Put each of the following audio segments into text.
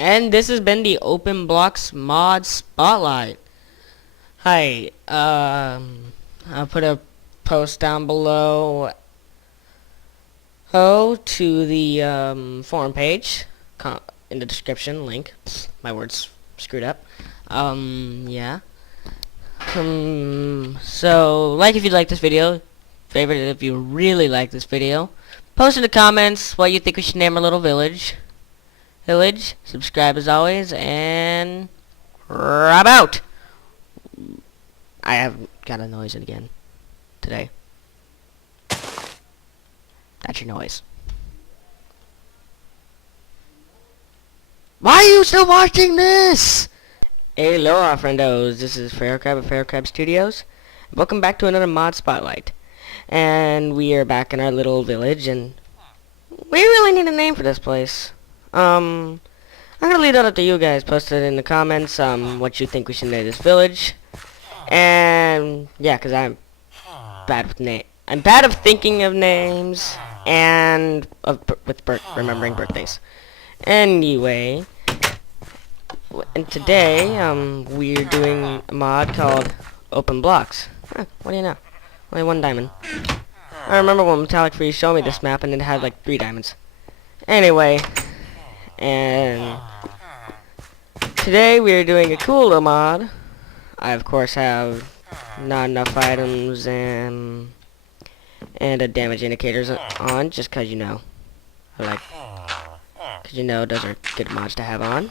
And this has been the OpenBlocks Mod Spotlight. Hi, I'll put a post down below to the forum page in the description link. My words screwed up. Yeah. So, like if you like this video, favorite it if you really like this video, post in the comments what you think we should name our little village. Subscribe as always, and I'm out. I have got a noise again today. That's your noise. Why are you still watching this? Hello, friendos. This is Crab of Crab Studios. Welcome back to another mod spotlight. And we are back in our little village, and we really need a name for this place. I'm gonna leave that up to you guys. Post it in the comments, what you think we should name this village. And yeah, cause I'm bad of thinking of names and remembering birthdays. Anyway, and today we're doing a mod called Open Blocks. What do you know? Only 1 diamond. I remember when Metallic Free showed me this map and it had like 3 diamonds. Anyway, and today we are doing a cool little mod. I of course have not enough items and a damage indicators on, just cause those are good mods to have on.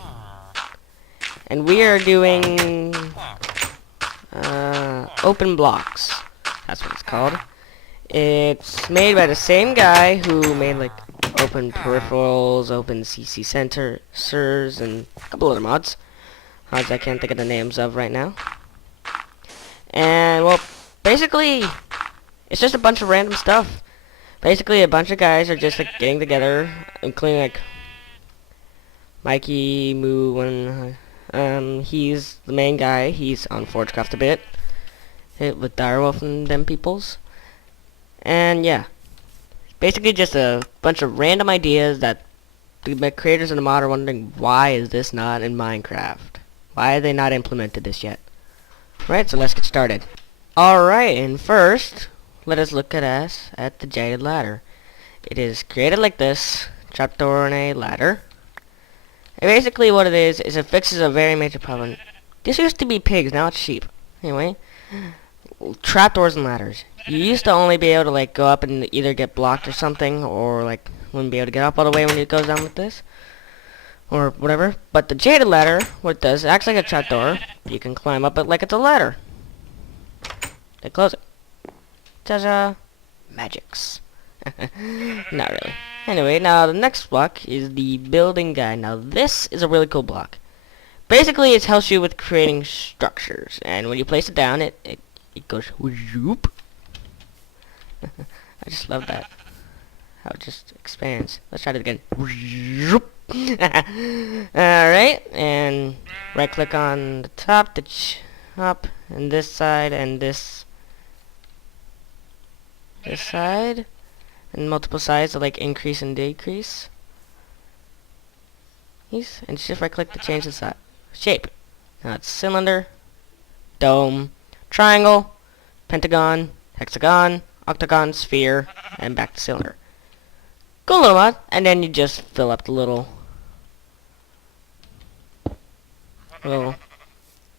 And we are doing Open Blocks. That's what it's called. It's made by the same guy who made like Open Peripherals, Open CC Sensors, and a couple other mods. Mods I can't think of the names of right now. And well, basically, it's just a bunch of random stuff. Basically, a bunch of guys are just like getting together, including like Mikey, Moo, and he's the main guy. He's on Forgecraft a bit, with Direwolf and them peoples. And yeah, basically just a bunch of random ideas that the creators of the mod are wondering, why is this not in Minecraft? Why have they not implemented this yet? Right, so let's get started. Alright, and first, let us look at the jaded ladder. It is created like this, trapdoor and a ladder. And basically what it is it fixes a very major problem. This used to be pigs, now it's sheep. Anyway, trapdoors and ladders. You used to only be able to like go up and either get blocked or something, or like wouldn't be able to get up all the way when it goes down with this, or whatever. But the jaded ladder, what it does, it acts like a trapdoor. You can climb up it like it's a ladder. They close it. Ta-da! Magics. Not really. Anyway, now the next block is the building guide. Now this is a really cool block. Basically, it helps you with creating structures, and when you place it down, it goes whoop. I just love that. How it just expands. Let's try it again. Alright, and right click on the top to chop, and this side, and this side, and multiple sides to like increase and decrease. And shift right click to change the shape. Now it's cylinder, dome, triangle, pentagon, hexagon, octagon, sphere, and back to cylinder. Cool little mod, and then you just fill up the little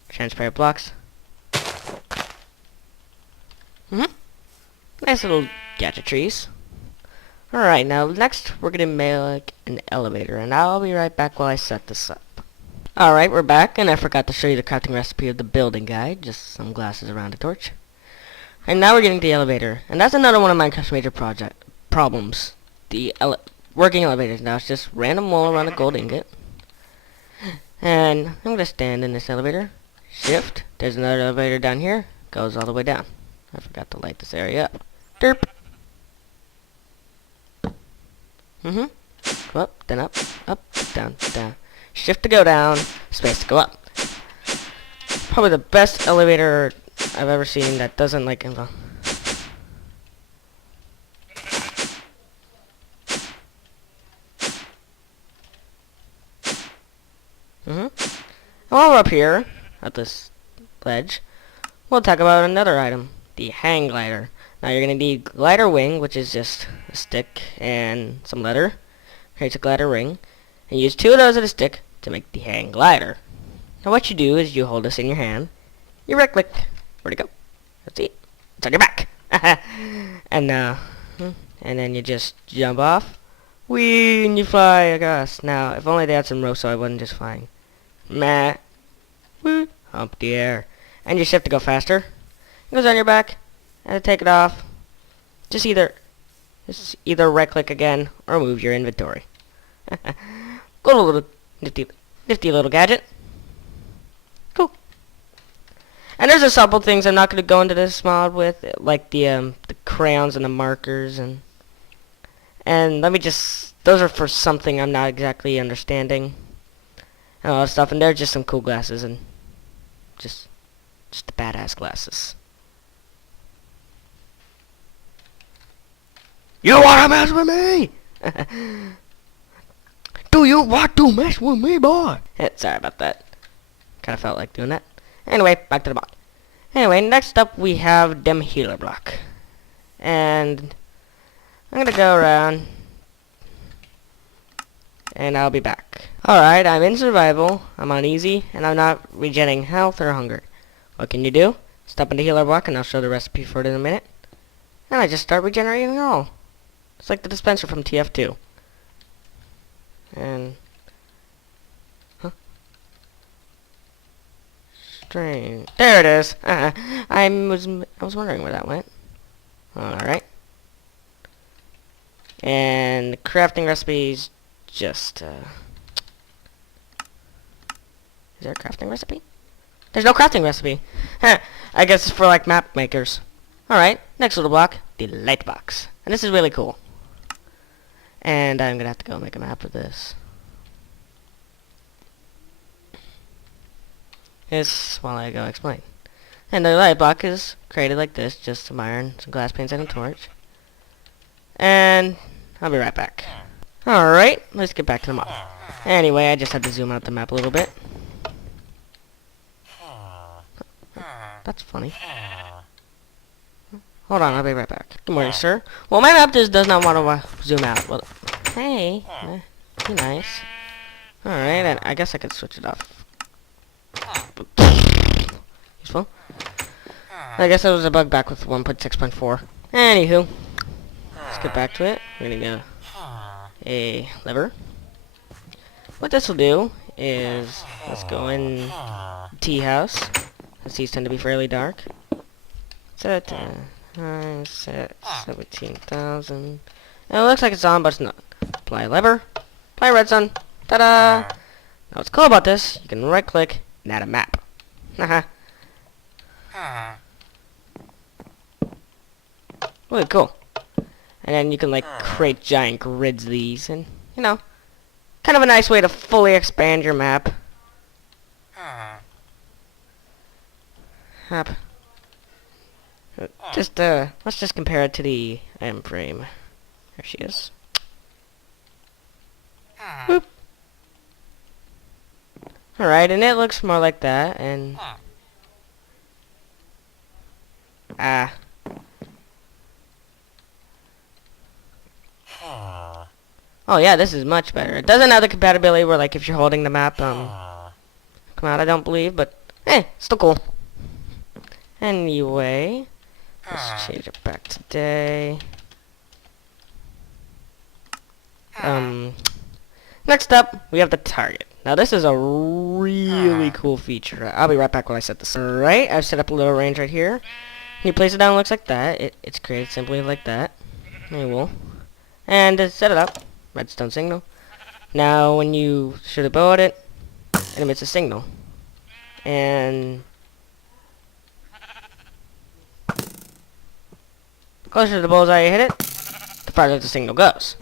transparent blocks. Nice little gadgetries. Alright, now next we're gonna make an elevator, and I'll be right back while I set this up. Alright, we're back, and I forgot to show you the crafting recipe of the building guide, just some glasses around a torch. And now we're getting the elevator, and that's another one of Minecraft's major problems. The working elevators. Now it's just random wool around a gold ingot. And I'm gonna stand in this elevator. Shift. There's another elevator down here. Goes all the way down. I forgot to light this area up. Derp. Go up, then up, down, down. Shift to go down. Space to go up. Probably the best elevator I've ever seen that doesn't like involve. While we're up here at this ledge, we'll talk about another item, the hang glider. Now you're gonna need glider wing, which is just a stick and some leather. Creates a glider ring, and use 2 of those at a stick to make the hang glider. Now what you do is you hold this in your hand, you right click, where'd it go? Let's see, it's on your back. And then you just jump off, whee, and you fly across. Now if only they had some rope so I wasn't just flying. Meh, whoo, hump the air. And you shift to go faster. It goes on your back, and to take it off, just either right click again or move your inventory. Cool little nifty little gadget. Cool. And there's a couple things I'm not going to go into this mod with, like the crayons and the markers, and let me just, those are for something I'm not exactly understanding and all that stuff. And they're just some cool glasses and just the badass glasses. You wanna mess with me? Do you want to mess with me, boy? Sorry about that. Kinda felt like doing that. Anyway, back to the mod. Anyway, next up we have dem healer block. And I'm gonna go around and I'll be back. Alright, I'm in survival, I'm on easy, and I'm not regenerating health or hunger. What can you do? Step into healer block and I'll show the recipe for it in a minute. And I just start regenerating it all. It's like the dispenser from TF2. And strange. There it is. I was wondering where that went. Alright. And the crafting recipes just is there a crafting recipe? There's no crafting recipe. I guess it's for like map makers. Alright, next little block, the light box. And this is really cool. And I'm gonna have to go make a map of this. This while I go explain. And the light block is created like this, just some iron, some glass panes, and a torch. And I'll be right back. Alright, let's get back to the mod. Anyway, I just had to zoom out the map a little bit. That's funny. Hold on, I'll be right back. Good morning, sir. Well, my map just does not want to zoom out. Well, hey, be nice. Alright, and I guess I could switch it off. Useful. I guess that was a bug back with 1.6.4. Anywho, let's get back to it. We're gonna go a lever. What this will do is, let's go in tea house. These tend to be fairly dark. Set set 17,000. It looks like it's on, but it's not. Apply lever. Apply redstone. Ta-da! Now what's cool about this, you can right click and add a map. Haha. Really cool. And then you can like create giant grids of these, and you know, kind of a nice way to fully expand your map. Let's just compare it to the item frame. There she is. Boop. Alright, and it looks more like that, and oh yeah, this is much better. It doesn't have the compatibility where like if you're holding the map come out, I don't believe, but still cool. Anyway, let's change it back to day. Next up, we have the target. Now this is a really cool feature. I'll be right back when I set this. Alright, I've set up a little range right here. You place it down, it looks like that. It's created simply like that. Anyway, and to set it up, redstone signal. Now when you shoot a bow at it, it emits a signal. And the closer to the bullseye you hit it, the farther the signal goes.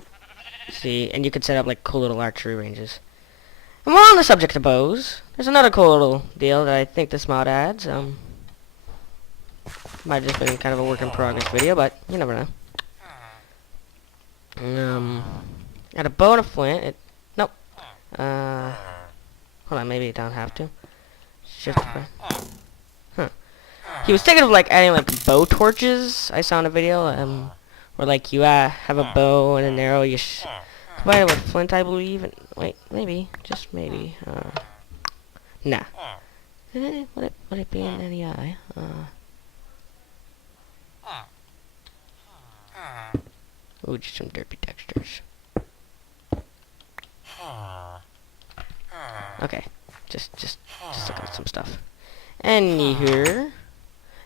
See, and you can set up like cool little archery ranges. And while on the subject of bows, there's another cool little deal that I think this mod adds. Might have just been kind of a work in progress video, but you never know. Got a bow and a flint. Nope. Hold on, maybe you don't have to. Shift. Huh. He was thinking of like adding like bow torches. I saw in a video. Where like you have a bow and an arrow. You combine it with flint, I believe. And wait, maybe, just maybe. Nah. Would it be in any eye? Ooh, just some derpy textures. Okay, just look at some stuff. And here,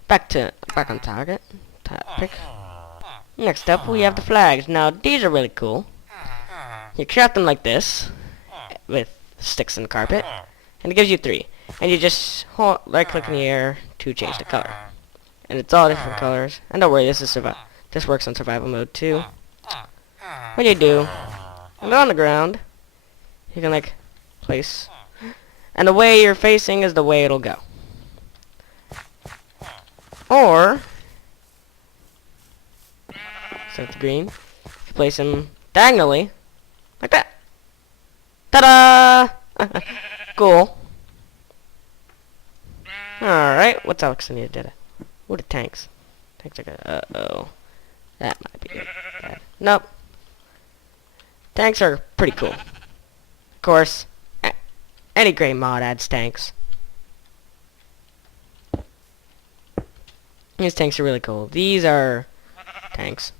back on target. Topic. Next up, we have the flags. Now, these are really cool. You craft them like this, with sticks and carpet, and it gives you 3. And you just right-click in the air to change the color. And it's all different colors. And don't worry, this works on survival mode too. What you do, and on the ground, you can like place, and the way you're facing is the way it'll go. Or, so it's green, you place them diagonally, like that. Ta-da! Cool. Alright, what's else I need to do? What are tanks? Tanks are good. Uh-oh. That might be bad. Nope. Tanks are pretty cool. Of course, any great mod adds tanks. These tanks are really cool. These are tanks.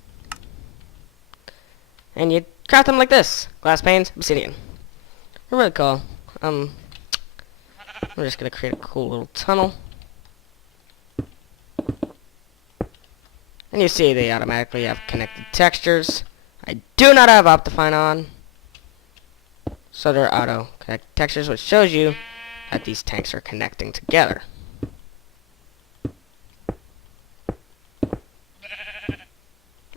And you craft them like this. Glass panes, obsidian. They're really cool. We're just gonna create a cool little tunnel. And you see they automatically have connected textures. I do not have Optifine on. So they're auto connect textures, which shows you that these tanks are connecting together.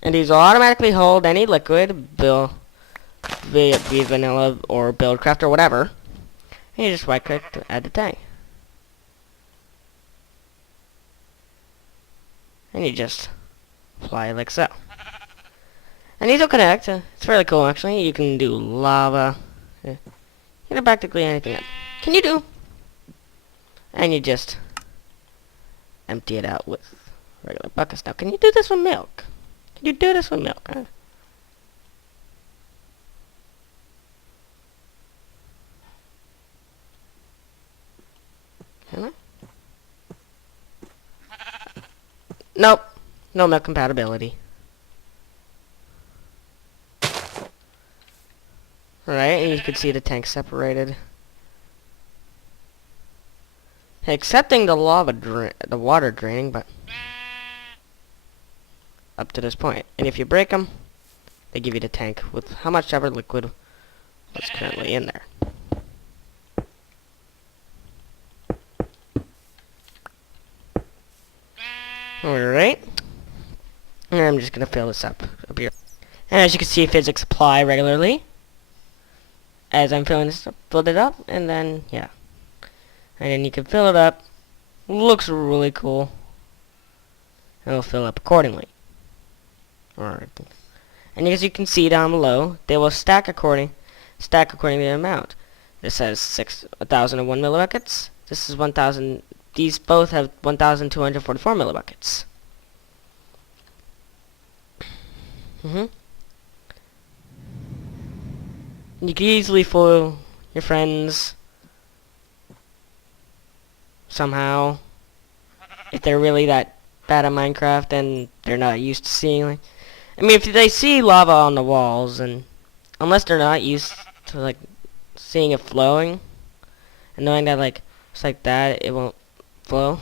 And these will automatically hold any liquid, be vanilla or buildcraft or whatever. And you just right click to add the tank. And you just apply it like so. And these will connect. It's really cool actually. You can do lava. You can do practically anything that can you do. And you just empty it out with regular buckets. Now can you do this with milk? Can you do this with milk? Huh? Can I? Nope. No milk compatibility. Alright, and you can see the tank separated. Accepting the the water draining, but up to this point. And if you break them, they give you the tank with how much ever liquid was currently in there. Alright. And I'm just gonna fill this up here. And as you can see, physics apply regularly. As I'm filling this up, filled it up, and then, yeah. And then you can fill it up. Looks really cool. And it'll fill up accordingly. Alright. And as you can see down below, they will stack according to the amount. This has 1,001 millibuckets. This is 1,000. These both have 1,244 millibuckets. You can easily fool your friends somehow if they're really that bad at Minecraft and they're not used to seeing, like, I mean, if they see lava on the walls, and unless they're not used to like seeing it flowing and knowing that like just like that it won't flow.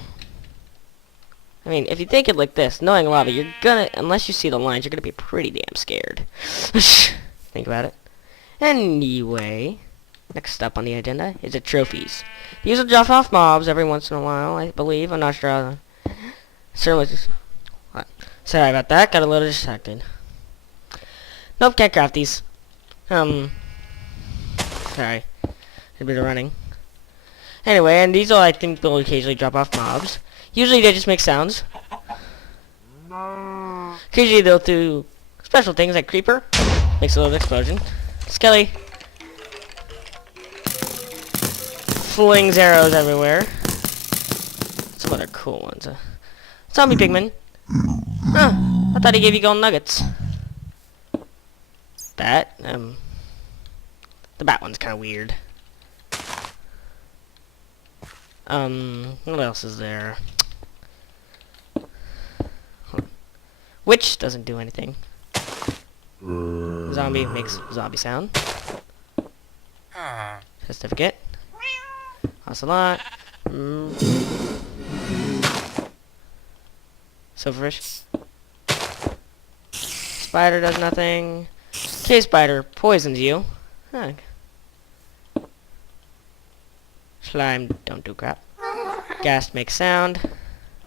I mean, if you think it like this, knowing lava, you're gonna, unless you see the lines, you're gonna be pretty damn scared. Think about it. Anyway, next up on the agenda is the trophies. These will drop off mobs every once in a while, I believe. I'm not sure. Certainly just... What? Sorry about that. Got a little distracted. Nope, can't craft these. Sorry. A bit of running. Anyway, and these will, I think, will occasionally drop off mobs. Usually they just make sounds. Occasionally they'll do special things like creeper. Makes a little explosion. Skelly. flings arrows everywhere. Some other cool ones. Zombie pigman. Huh, I thought he gave you gold nuggets. That, the bat one's kind of weird. What else is there? Witch doesn't do anything. Zombie makes zombie sound. Certificate. Ocelot. Silverfish. Spider does nothing. Cave spider poisons you. Huh. Slime don't do crap. Ghast makes sound.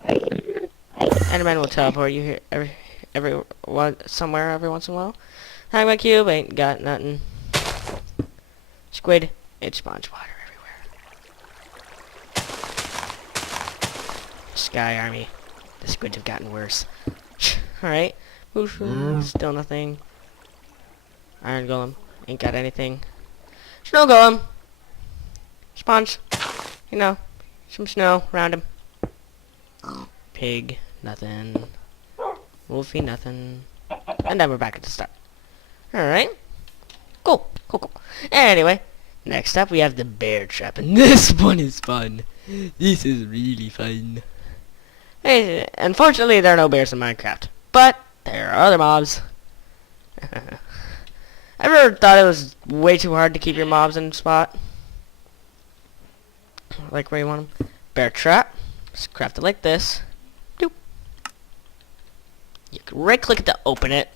Enderman will teleport you here somewhere every once in a while. Hangman cube ain't got nothing. Squid, it spawns water everywhere. Sky army. The squids have gotten worse. Alright. Still nothing. Iron golem. Ain't got anything. Snow golem. Spawns. You know. Some snow around him. Pig. Nothing. Wolfie. Nothing. And then we're back at the start. Alright. Cool. Anyway. Next up we have the bear trap. And this one is fun. This is really fun. Hey, unfortunately there are no bears in Minecraft. But there are other mobs. Ever thought it was way too hard to keep your mobs in a spot? Like where you want them? Bear trap. Just craft it like this. Doop. You can right click it to open it.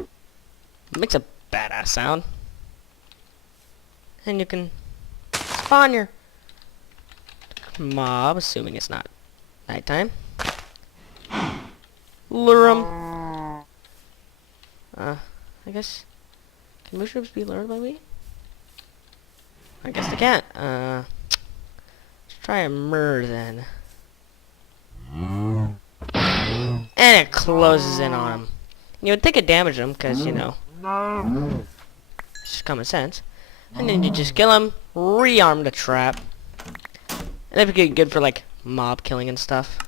It makes a badass sound. And you can spawn your mob, assuming it's not nighttime. Lure 'em. I guess. Can mushrooms be lured by me? I guess they can't. Let's try a myrrh then. And it closes in on him. You would think it damaged him, because, you know. It's just common sense. And then you just kill him, rearm the trap. And that'd be good for, like, mob killing and stuff.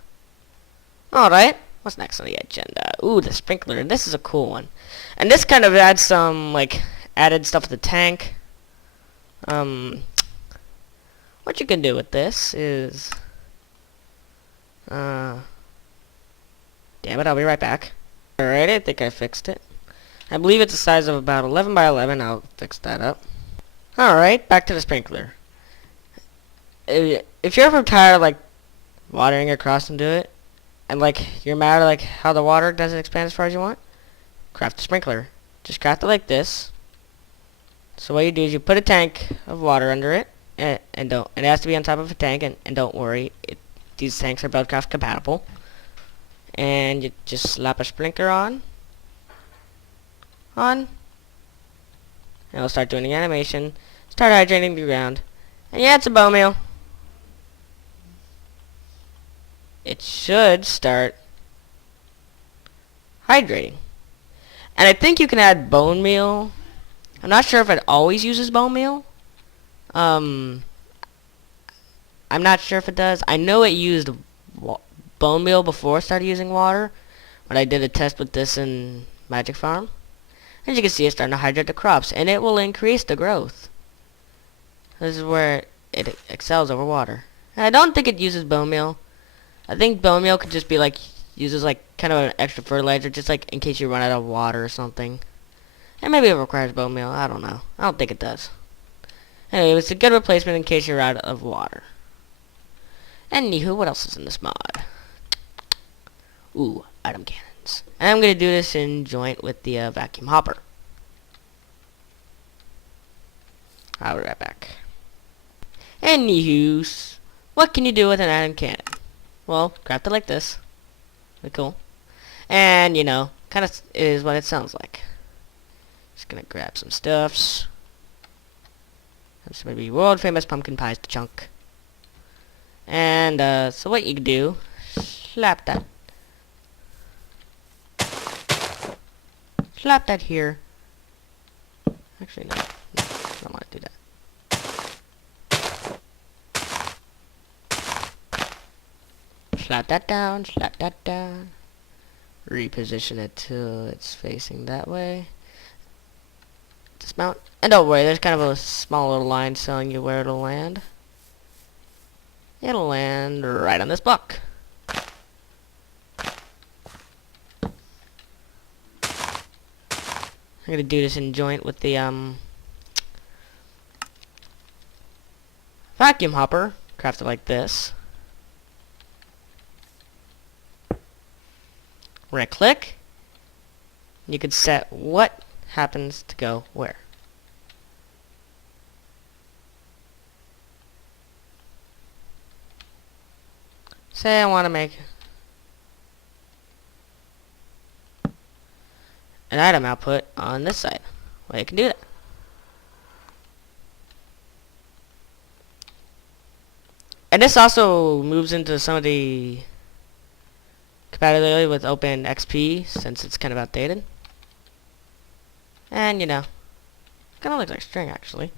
Alright. What's next on the agenda? Ooh, the sprinkler. This is a cool one. And this kind of adds some, like, added stuff to the tank. What you can do with this is... damn it, I'll be right back. Alright, I think I fixed it. I believe it's a size of about 11 by 11. I'll fix that up. Alright, back to the sprinkler. If you're ever tired of, like, watering across into it, and, like, you're mad at, like, how the water doesn't expand as far as you want, craft a sprinkler. Just craft it like this. So what you do is you put a tank of water under it, and it has to be on top of a tank, and don't worry, these tanks are Buildcraft compatible. And you just slap a sprinkler on, and it'll start doing the animation, start hydrating the ground, and yeah, it's a bone meal. It should start hydrating. And I think you can add bone meal. I'm not sure if it always uses bone meal. I'm not sure if it does. I know it used bone meal before I started using water, when I did a test with this in Magic Farm. As you can see, it's starting to hydrate the crops, and it will increase the growth. This is where it excels over water. And I don't think it uses bone meal. I think bone meal could just be like, uses like kind of an extra fertilizer, just like in case you run out of water or something. And maybe it requires bone meal, I don't know. I don't think it does. Anyway, it's a good replacement in case you're out of water. Anywho, what else is in this mod? Ooh, item cannons. And I'm going to do this in joint with the vacuum hopper. I'll be right back. Anywho, what can you do with an item cannon? Well, craft it like this. Pretty cool. And, you know, kind of is what it sounds like. Just gonna grab some stuffs. That's gonna be world famous pumpkin pies to chunk. And, so what you can do, slap that. Slap that here. Actually, no. I don't want to do that. Slap that down, slap that down. Reposition it till it's facing that way. Dismount. And don't worry, there's kind of a small little line telling you where it'll land. It'll land right on this block. I'm gonna do this in joint with the vacuum hopper. Craft it like this. We're gonna click. You can set what happens to go where. Say I want to make an item output on this side. Well, you can do that. And this also moves into some of the compatibility with OpenXP since it's kind of outdated. And you know, kind of looks like string actually.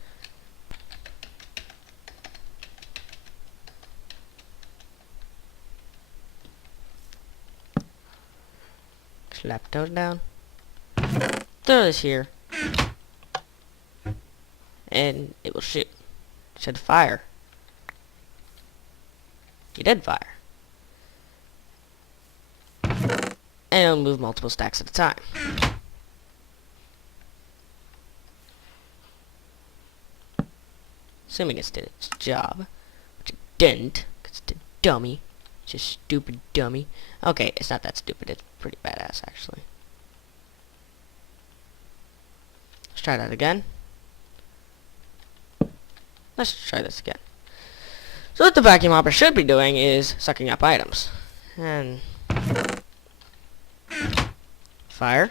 Slap those down. Throw this here. And it will shoot. It should fire. You did fire. And it'll move multiple stacks at a time. Assuming it did its job. Which it didn't, because it's a dummy. It's a stupid dummy. Okay, it's not that stupid. It's pretty badass, actually. Let's try that again. Let's try this again. So what the vacuum hopper should be doing is sucking up items. And fire.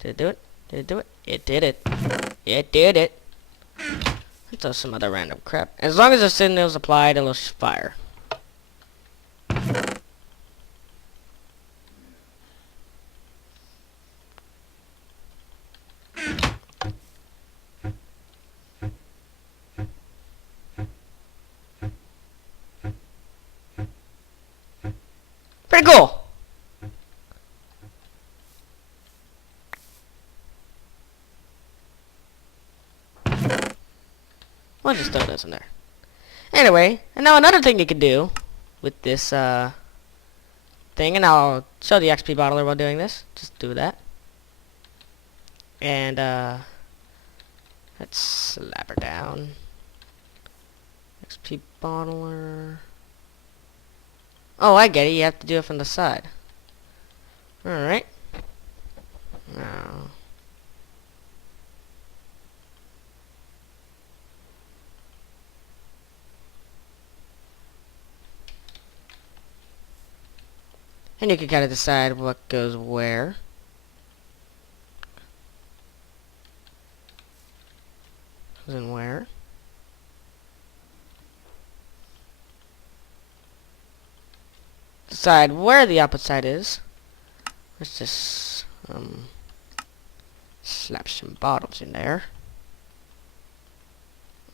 Did it do it? Did it do it? It did it. It did it. Let's throw some other random crap. As long as the signal's applied, it'll fire. Pretty cool. We'll just throw this in there. Anyway, and now another thing you can do with this thing, and I'll show the XP bottler while doing this. Just do that. And let's slap her down. XP bottler. Oh, I get it. You have to do it from the side. Alright. Now. And you can kind of decide what goes where. Goes in where. Decide where the output side is. Let's just slap some bottles in there.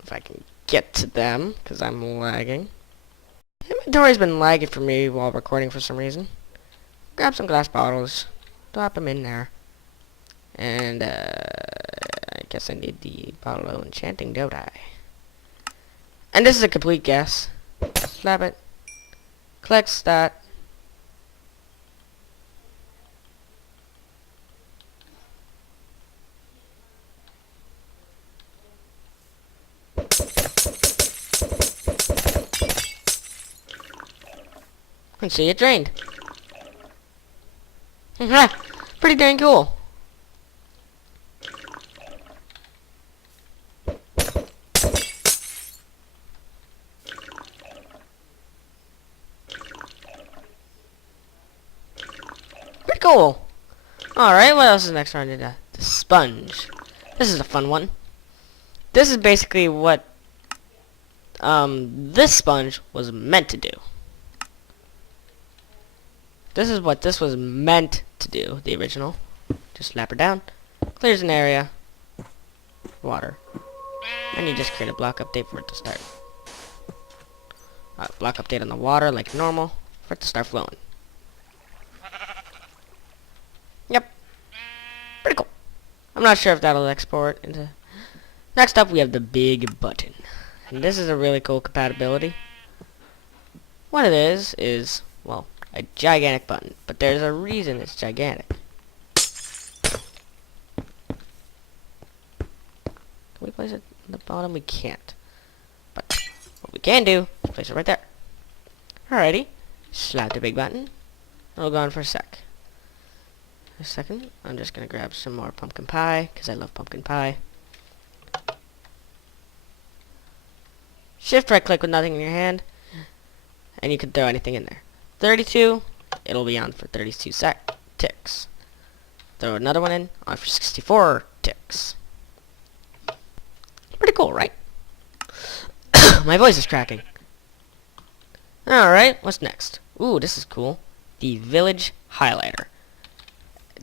If I can get to them, because I'm lagging. Inventory's been lagging for me while recording for some reason. Grab some glass bottles, drop them in there, and I guess I need the bottle of enchanting, don't I? And this is a complete guess. Slap it. Click that. And see it drained. Pretty dang cool. Pretty cool. Alright, what else is next round? The sponge. This is a fun one. This is basically what this sponge was meant to do. This is what this was meant to do, the original. Just slap her down, clears an area, water, and you just create a block update for it to start. Block update on the water like normal. for it to start flowing. Yep. Pretty cool. I'm not sure if that'll export into... Next up, we have the big button. And this is a really cool compatibility. What it is, well, a gigantic button. But there's a reason it's gigantic. Can we place it on the bottom? We can't. But what we can do is place it right there. Alrighty. Slap the big button. It'll go on for a sec. A second. I'm just going to grab some more pumpkin pie, because I love pumpkin pie. Shift right click with nothing in your hand, and you can throw anything in there. 32, it'll be on for 32 ticks. Throw another one in, on for 64 ticks. Pretty cool, right? My voice is cracking. Alright, what's next? Ooh, this is cool. The village highlighter.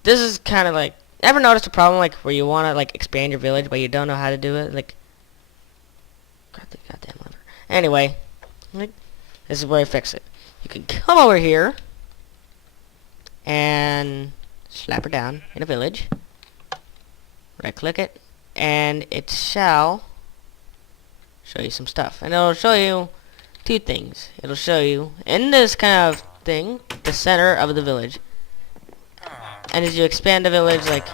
This is kind of like... Ever noticed a problem like where you want to like expand your village but you don't know how to do it? Like... Grab the goddamn lever. Anyway, like, this is where I fix it. You can come over here and slap her down in a village. Right click it, and it shall show you some stuff. And it'll show you two things. It'll show you in this kind of thing the center of the village. And as you expand the village, like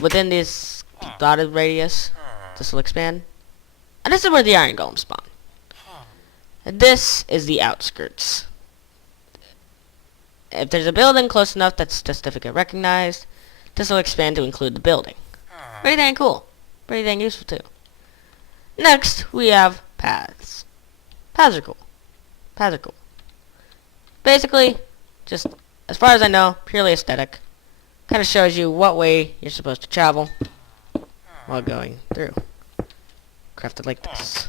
within this dotted radius, this will expand. And this is where the iron golems spawn. And this is the outskirts. If there's a building close enough that's certificate recognized, this will expand to include the building. Pretty dang cool. Pretty dang useful too. Next, we have paths. Paths are cool. Paths are cool. Basically, just as far as I know, purely aesthetic. Kind of shows you what way you're supposed to travel while going through. Crafted like this.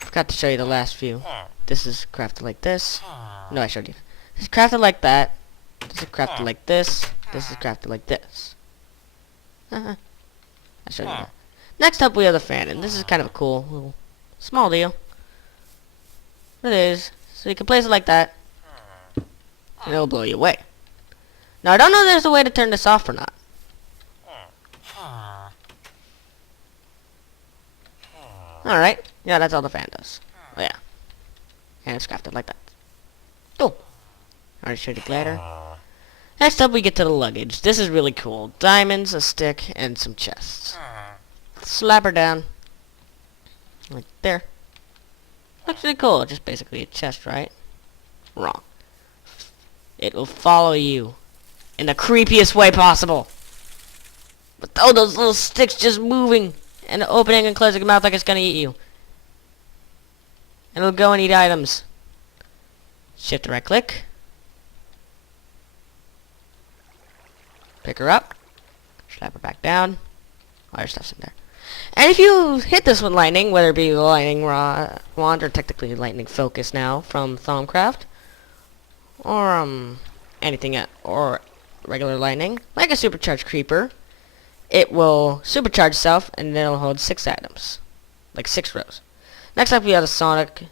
Forgot to show you the last few. This is crafted like this. No, I showed you. This is crafted like that. This is crafted like this. This is crafted like this. I showed you that. Next up, we have the fan, and this is kind of a cool little small deal. It is. So you can place it like that, and it'll blow you away. Now, I don't know if there's a way to turn this off or not. Alright. Yeah, that's all the fan does. Oh, yeah. And it's crafted like that. Cool. Already showed you glider. Next up, we get to the luggage. This is really cool. Diamonds, a stick, and some chests. Slap her down. Like there. Looks really cool. Just basically a chest, right? Wrong. It will follow you in the creepiest way possible. With all those little sticks just moving and opening and closing your mouth like it's gonna eat you. And it'll go and eat items. Shift right click. Pick her up. Slap her back down. All your stuff's in there. And if you hit this with lightning, whether it be the lightning wand or technically lightning focus now from Thaumcraft, or anything or regular lightning, like a supercharged creeper, it will supercharge itself and then it'll hold 6 items, like 6 rows. Next up, we have the Sonic.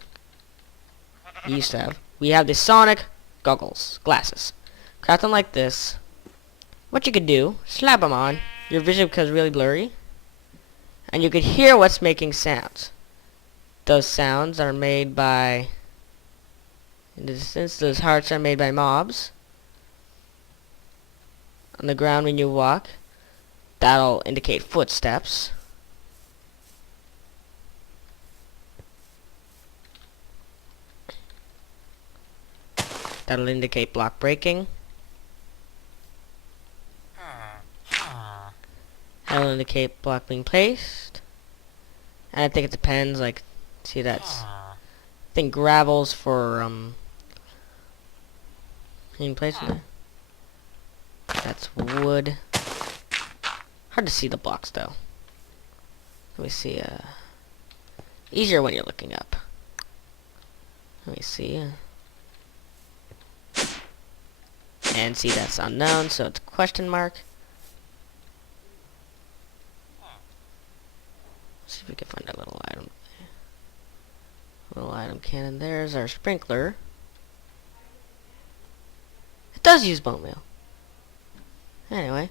We have the Sonic glasses. Craft them like this. What you could do, slap them on. Your vision becomes really blurry, and you could hear what's making sounds. Those sounds are made by, in the distance, those hearts are made by mobs. On the ground when you walk, that'll indicate footsteps. That'll indicate block breaking. That'll indicate block being placed. And I think it depends, like, see that's, I think gravel's for, being placed in there. That's wood. Hard to see the blocks, though. Let me see, easier when you're looking up. Let me see, and see that's unknown, so it's a question mark. See if we can find a little item. Little item cannon. There's our sprinkler. does use bone meal. Anyway.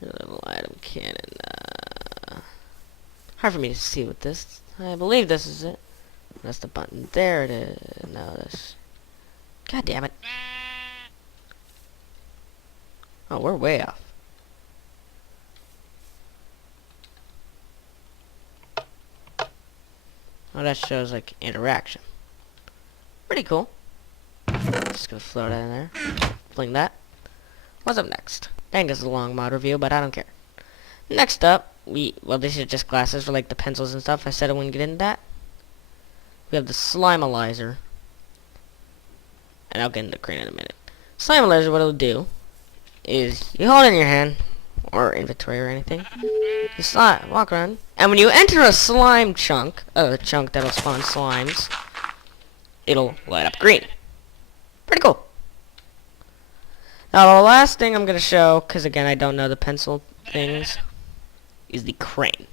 Little item cannon. Hard for me to see with this. I believe this is it. That's the button. There it is. No, this. God damn it. Oh, we're way off. Oh, that shows like interaction. Pretty cool. Just gonna float that in there. Fling that. What's up next? Dang, this is a long mod review, but I don't care. Next up, well, these are just glasses for like the pencils and stuff. I said I wouldn't get into that. We have the Slimealizer. And I'll get into the crane in a minute. Slimealizer, what it'll do is you hold it in your hand or inventory or anything. You walk around, and when you enter a slime chunk, a chunk that'll spawn slimes, it'll light up green. Pretty cool. Now the last thing I'm gonna show, because again I don't know the pencil things, is the crane.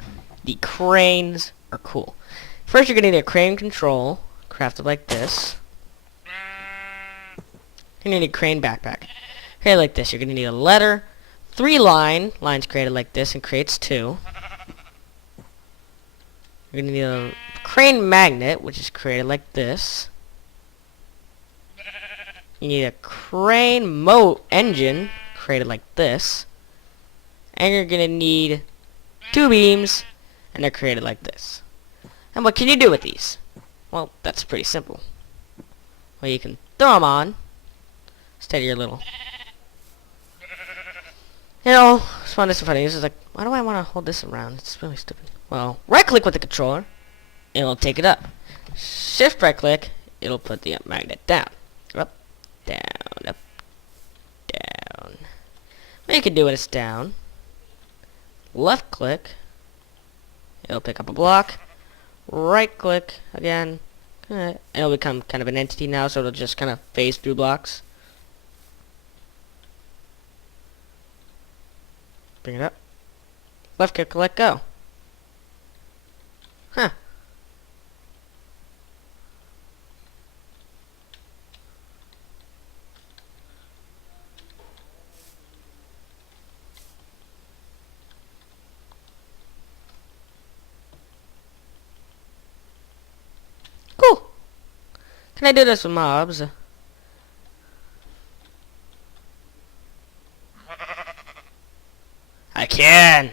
The cranes are cool. First you're gonna need a crane control, crafted like this. You're gonna need a crane backpack. Created like this. You're gonna need a letter, 3 lines created like this and creates 2. You're gonna need a crane magnet, which is created like this. You need a crane engine, created like this. And you're gonna need 2 beams, and they're created like this. And what can you do with these? Well, that's pretty simple. Well, you can throw them on, instead of your little... You know, it's fun, this is funny. This is like, why do I want to hold this around? It's really stupid. Well, right click with the controller, and it'll take it up. Shift right click, it'll put the magnet down. Up, down, up, down. What you can do when it's down, left click, it'll pick up a block. Right click again, and it'll become kind of an entity now, so it'll just kind of phase through blocks. Bring it up. Left click, let go. Huh. Cool. Can I do this with mobs? I can!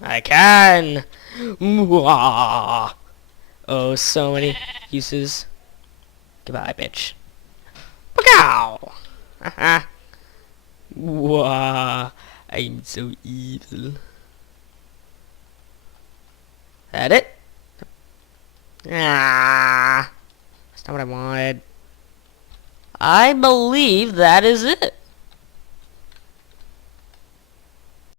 I can! Mwah. Oh, so many uses. Goodbye, bitch. Pow! Haha. Wow, I'm so evil. That it? Ah, that's not what I wanted. I believe that is it.